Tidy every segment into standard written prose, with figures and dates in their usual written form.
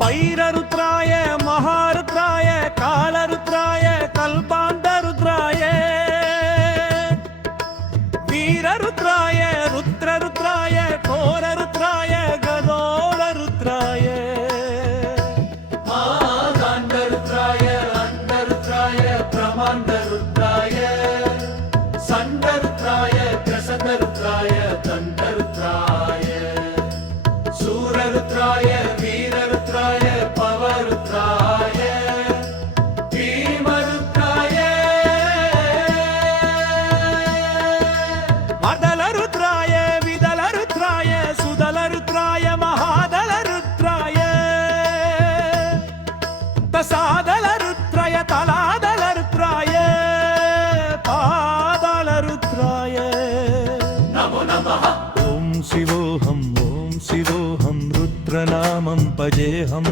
వైరరుద్రాయ మహారుద్రాయ కాలరుద్రాయ కల్పాంతరుద్రాయ వీరరుద్రాయ రుద్రరుద్రాయ ఘోరరుద్రాయ గదోళరుద్రాయ ఆగాండరుద్రాయ అండరుద్రాయ బ్రహ్మాండరుద్రాయ సండరుద్రాయ గ్రసనరుద్రాయ దండరుద్రాయ శూరరుద్రాయ వీరరుద్రాయ పవరుద్రాయ భీమరుద్రాయ అదలరుద్రాయ విదలరుద్రాయ సుదలరుద్రాయ మహాదలరుద్రాయ తసాదలరుద్రాయ తలాదలరుద్రాయ పాదలరుద్రాయ నమో నమః. ఓం శివోహం రుద్రనామం భజేహం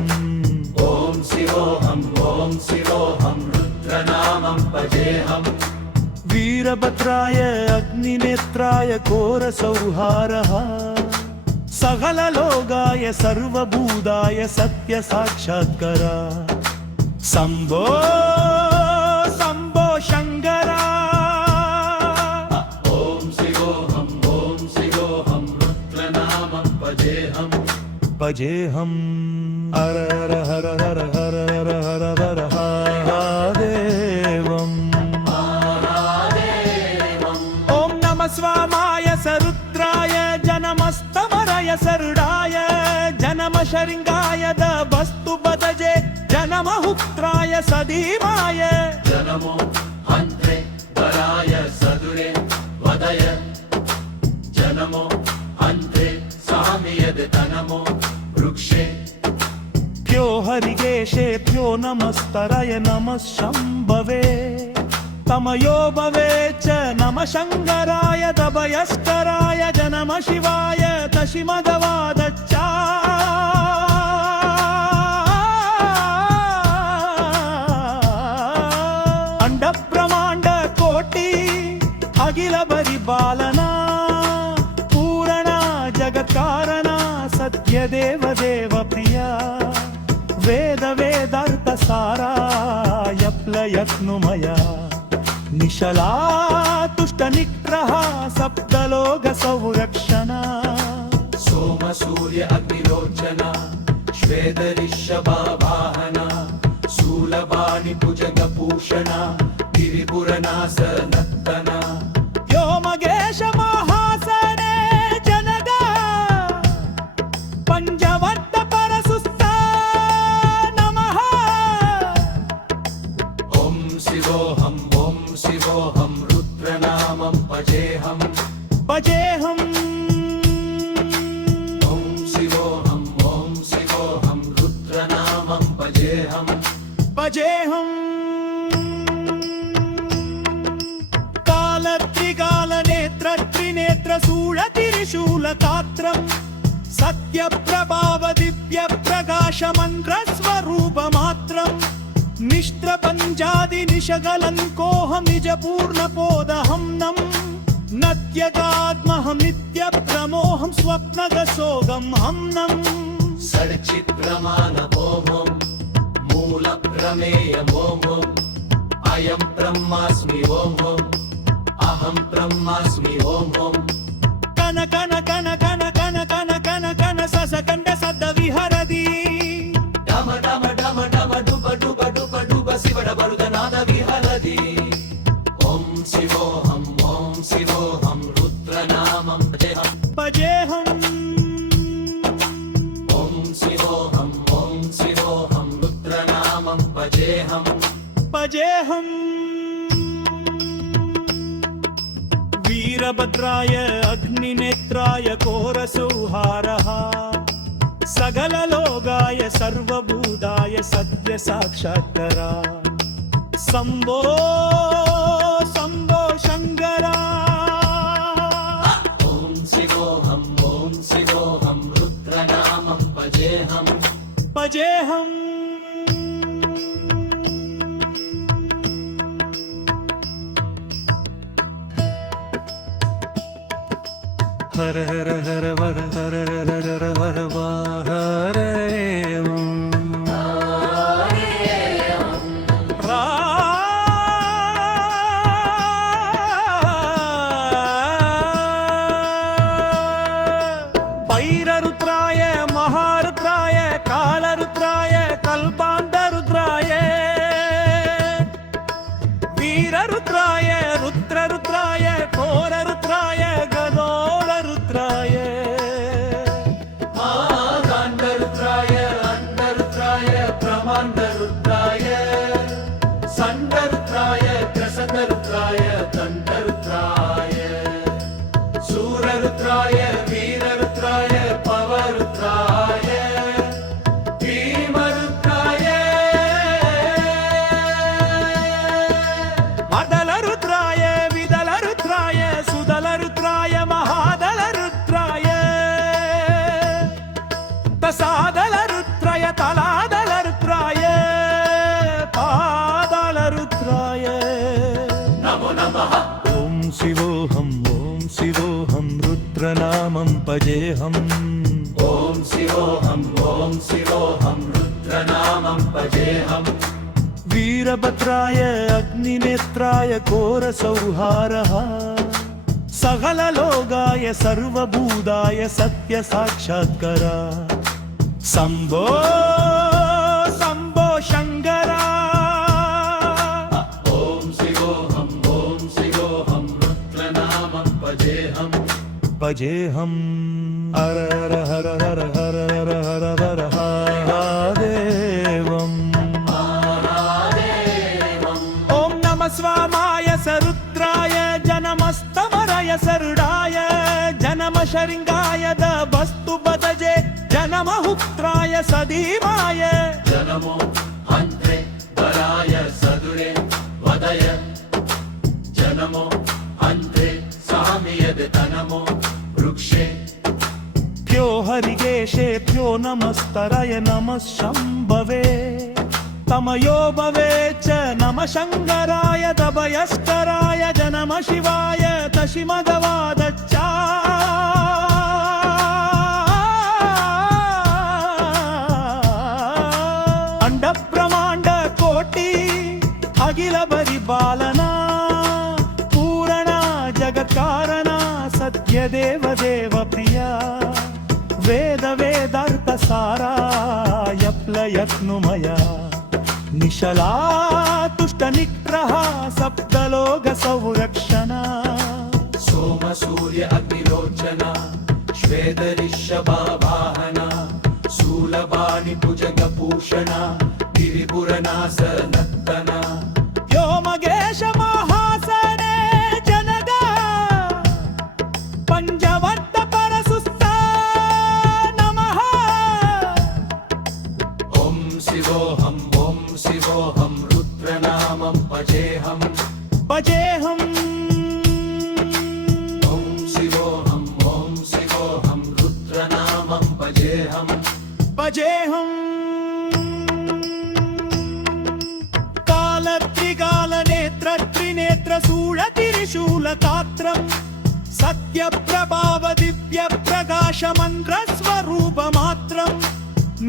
ఓం శివోహం రుద్రనామం భజేహం వీరభద్రాయ అగ్నినేత్రాయ ఘోరసంహారః సకలలోకాయ సర్వభూతాయ సత్య సాక్షాత్కరా శంభో శంభో శంకరా ఓం శివోహం రుద్రనామం భజేహం భజేహం హర హర హర హర హర హర హర మహాదేవం ఓం నమ స్వామాయ సరుద్రాయ జనమస్తమరయ సరుడాయ జనమశరింగాయ దస్తు బదజే జనమహుత్రాయ సదీమాయ జనమో హంత్రే వరాయ సదురే వదయ జనమో హంత్రే సామియద తనమో వృక్షే భ్యో హరిగేశేభ్యో నమస్తరయ నమః శంభవే తమయో భవే చ నమ శంకరాయ దభయస్కరాయ జనమ శివాయ తశిమదవాదచ్చ అండ బ్రహ్మాండ కోటి అఖిల పరిపాలనా పూరణ జగత్కారణ సత్యదేవ దేవ ప్రియా వేద వేదార్థ సారాయ ప్లయత్నుమయ నిశలా తుష్ట నిగ్రహ సప్తలోక సంరక్షణ సోమ సూర్య అగ్నిలోచన శ్వేత రిషభవాహన శూలబాణి భుజగ భూషణ గిరిపురనాశ నర్తన వ్యోమగేశ మహాసనే జనగ పంచవర్త పరసుస్థ నమః ఓం శివోహం రుద్రనామం భజేహం భజేహం ఓం శివోహం రుద్రనామం భజేహం భజేహం కాలత్రికాల నేత్ర త్రినేత్ర శూల త్రిశూల కాత్రం సత్య ప్రభావ దివ్య ప్రకాశ మంత్ర స్వరూప మాత్రం నిష్ట్ర పంజాది నిశగలంకోహం నిజ పూర్ణ పోదహం నం నత్యగాత్మహం నిత్య ప్రమోహం స్వప్నగ సోగం హం నం సచిత్రమాన ఓం మూల ప్రమేయ ఓం అయం బ్రహ్మాస్మి ఓం అహం బ్రహ్మాస్మి ఓం కన కన కన కన కన కన కన కన ససకండ సద్ద విహరది డమ డమ డమ డమ డుబ డుబ డుబ డుబ శివడ వరుదనాద విహరది ఓం శివోహం రుద్రనామం భజేహం భజేహం ఓం శివోహం రుద్రనామం భజేహం భజేహం వీరభద్రాయ అగ్నినేత్రాయ ఘోరసంహారః సకలలోకాయ సర్వభూతాయ సత్య సాక్షాత్కరా శంభో శంభో శంకరా ఓం శివోహం రుద్రనామం భజేహం భజేహం హర హర హర వర హర హర హర హర హరే వైరరుద్రాయ మహారుద్రాయ కాలరుద్రాయ కల్పాంతరుద్రాయ వీరరుద్రాయ రుద్రరుద్రాయ ఘోరరుద్రాయ గదోళరుద్రాయ ఆనందరుద్రాయ అండరుద్రాయ బ్రహ్మాండరుద్రాయ సండరుద్రాయ గ్రసనరుద్రాయ దండరుద్రాయ శూరరుద్రాయ వీరరుద్రాయ పవరుద్రాయ భీమరుద్రాయ మదలరుద్రాయ విదలరుద్రాయ సుదలరుద్రాయ మహాదలరుద్రాయ తసాదలరుద్రాయ తలాదలరుద్రాయ పాదలరుద్రాయ నమో నమః ఓం శివోహం రుద్రనామం భజేహం ఓం శివోహం రుద్రనామం భజేహం వీరభద్రాయ అగ్నినేత్రాయ ఘోరసంహారః సకలలోకాయ సర్వభూతాయ సత్య సాక్షాత్కరా శంభో శంభో శంకరా ఓం శివోహం రుద్రనామం భజేహం భజేహం హర హర హర హర హర హర హర మహాదేవం ఓం నమ స్వామాయ సరుద్రాయ జనమస్తమరయ సరుడాయ జనమశరింగాయ వస్తు బదజే జనమహుత్రాయ సదీమాయ జనమో హంత్రే వరాయ సదురే వదయ జనమో హంత్రే సామియద తనమో వృక్షే భ్యో హరిగేశేభ్యో నమస్తరయ నమః శంభవే తమయో భవే చ నమ శంకరాయ దభయస్కరాయ జనమ శివాయ తశిమదవాదచ్చ అండ బ్రహ్మాండ కోటి అఖిల పరిపాలన పూరణ జగత్కారణ సత్యదేవ దేవ ప్రియ వేద వేదార్థ సారాయ ప్లయత్నుమయ నిశలా తుష్ట నిగ్రహ సప్తలోక సంరక్షణ సోమ సూర్య అగ్నిలోచన శ్వేత రిషభావాహన శూలబాణి భుజగ భూషణ గిరిపురనాశ నర్తన వ్యోమగేశ మహాసనే జనగ పంచవర్త పరసుస్థ నమః ఓం శివోహం రుద్రనామం భజేహం భజేహం ఓం శివోహం రుద్రనామం భజేహం భజేహం కాలత్రికాల నేత్ర త్రినేత్ర శూల తిరిశూల కాత్రం సత్య ప్రభావ దివ్య ప్రకాశ మంత్ర స్వరూప మాత్రం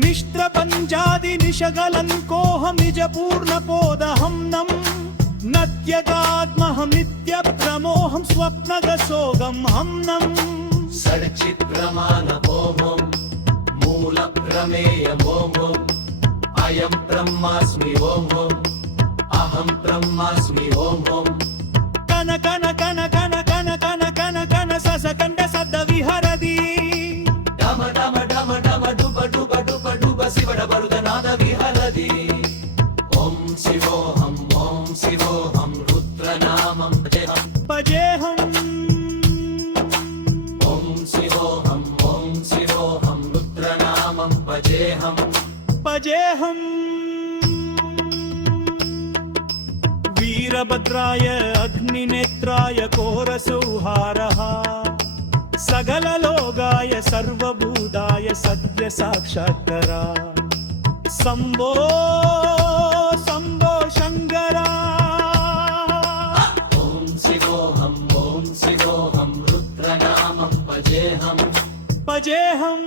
నిష్ట్ర పంజాది నిశగలంకోహం నిజ పూర్ణ పోదహం నం నత్యగాత్మహం నిత్య ప్రమోహం స్వప్నగ సోగం హం నం సడిచిత్రమాన ఓం మూల ప్రమేయ ఓం అయం బ్రహ్మాస్మి ఓం అహం బ్రహ్మాస్మి ఓం కన కన కన కన కన కన కన కన ససకండ సద్ద విహరది డమ డమ డమ డమ డుబ డుబ డుబ డుబ శివడ బరుదనాద విహరది ఓం శివోహం రుద్రనామం భజేహం భజేహం ఓం శివోహం రుద్రనామం భజేహం భజేహం వీరభద్రాయ అగ్నినేత్రాయ ఘోరసంహారః సకలలోకాయ సర్వభూతాయ సత్య సాక్షాత్కరా శంభో శంభో శంకరా ఓం శివోహం రుద్రనామం భజేహం భజేహం